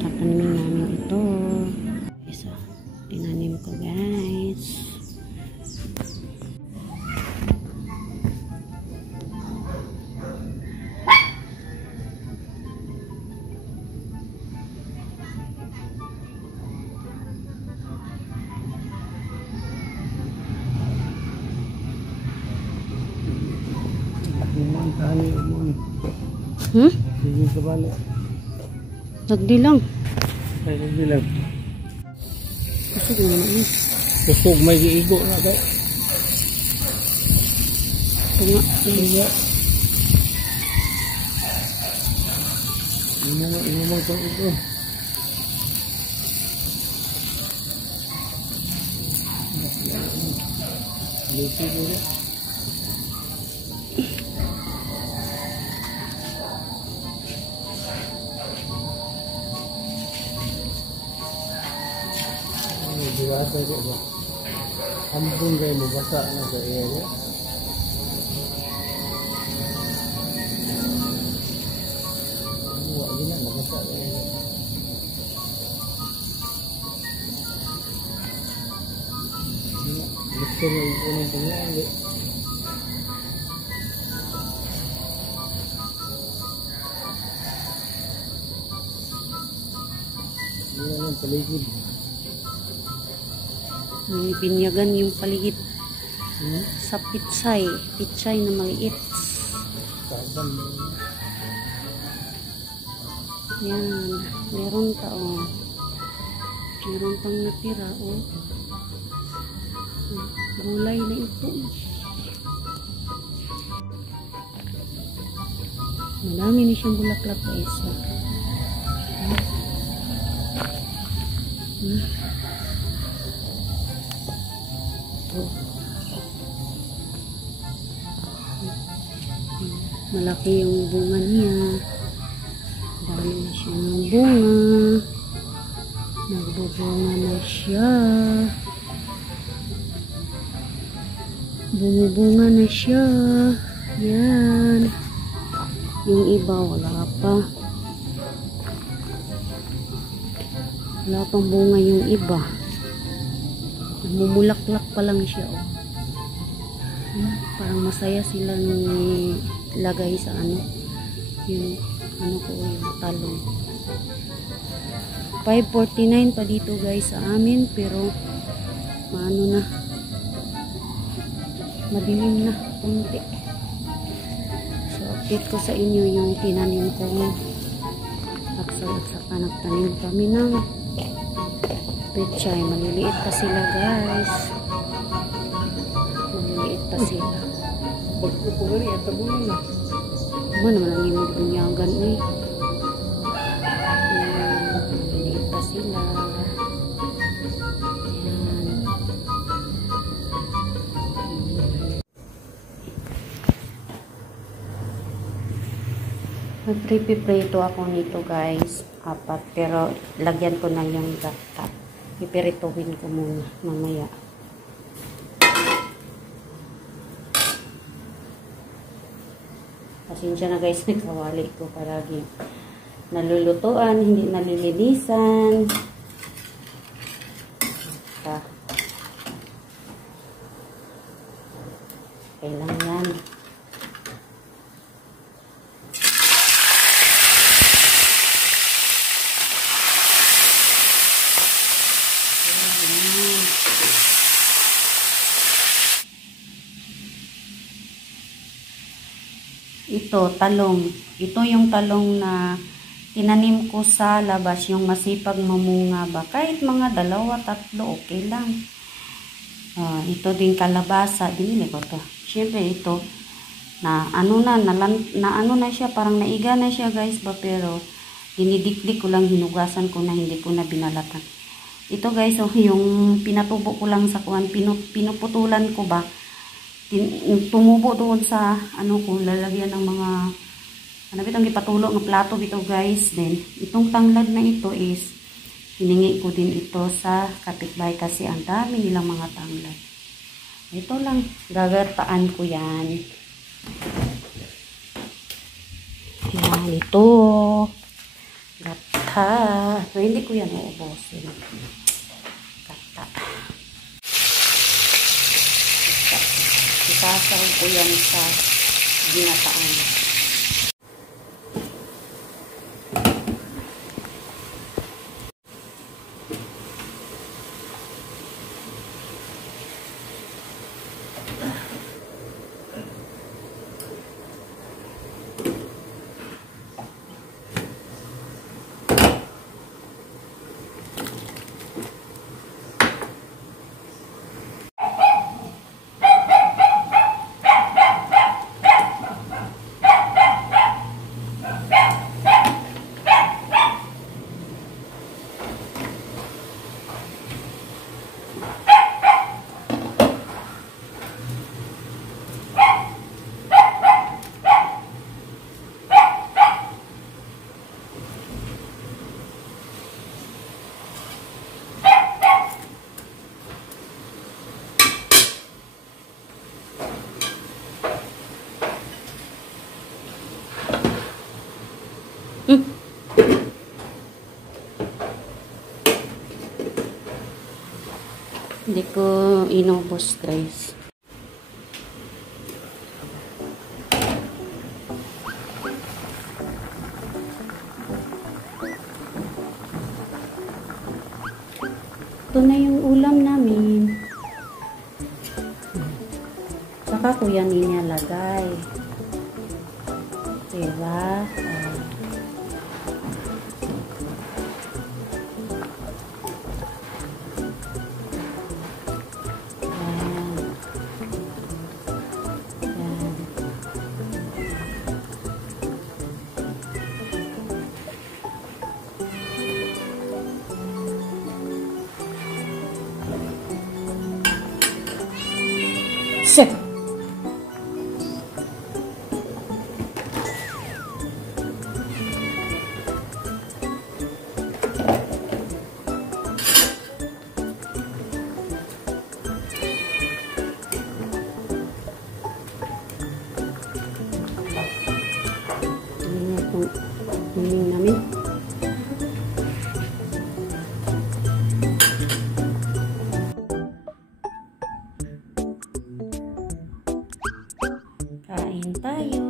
Tatanimin namin ito. Isa, tinanim ko guys. Sige ka balik. Nagdi lang. Ay, nagdi lang. Kusog na naman. Kusog, may iigo na kayo. Tunga. Tunga. Inumang itong ito. Lupi dulu. Diwata ko ba? Ambung kayo mabasa na sa area. Wala din na mabasa na area. Gusto mo yung unang pangyari. Yan ang paligid. May binyagan yung paligid sa pitsay. Pitsay na maliit. Yan. Meron pa oh. Meron pang natira oh. Gulay na ito. Madami na siyang bulaklak guys. Malaki yung bunga niya. Dami na siya ng bunga. Nagbubunga na siya. Bumubunga na siya. Yan. Yung iba wala pa. Wala pang bunga yung iba. Mumulaklak pa lang siya oh. Parang masaya silang lagay sa ano yung ano ko yung talong. 549 pa dito guys sa amin, pero maano na, madilim na konti. So update ko sa inyo yung tinanim ko at saka nagtanim kami ng pechay. Maliliit pa sila guys, maliliit pa sila. Pagkupugari at tabunan na. Ano naman ang limod bunyagan eh. Maliliit pa sila. Ayan. Magpriprito ako nito guys. 4, pero lagyan ko na yung gata. Pipirituhin ko muna mamaya. Pasensya na guys, nagkawali ko palagi. Nalulutuan, hindi nalilinisan. Okay lang yan. Ito, talong. Ito yung talong na tinanim ko sa labas, yung masipag mamunga ba. Kahit mga 2, 3, okay lang. Ito din kalabasa. Binili ko to. Siyempre ito, na ano na siya, parang naiga na siya guys ba, pero dinidikdik ko lang, hinugasan ko na, hindi ko na binalatan. Ito guys, yung pinatubo ko lang sa kuwan, pinuputulan ko ba. Tumubo doon sa ano ko, lalagyan ng mga ano bitong ipatulo ng plato bito guys. Then itong tanglad na ito is hiningi ko din ito sa kapitbahay kasi ang dami nilang mga tanglad. Ito lang, gagartaan ko yan. ito. Gata. So, hindi ko yan uubusin. Gata. Isasahog ko yan sa ginataan. Hindi ko inubos, guys. Ito na yung ulam namin. Saka ko yan inalagay. Diba? Sit. Ini itong hiling namin. Kain tayo.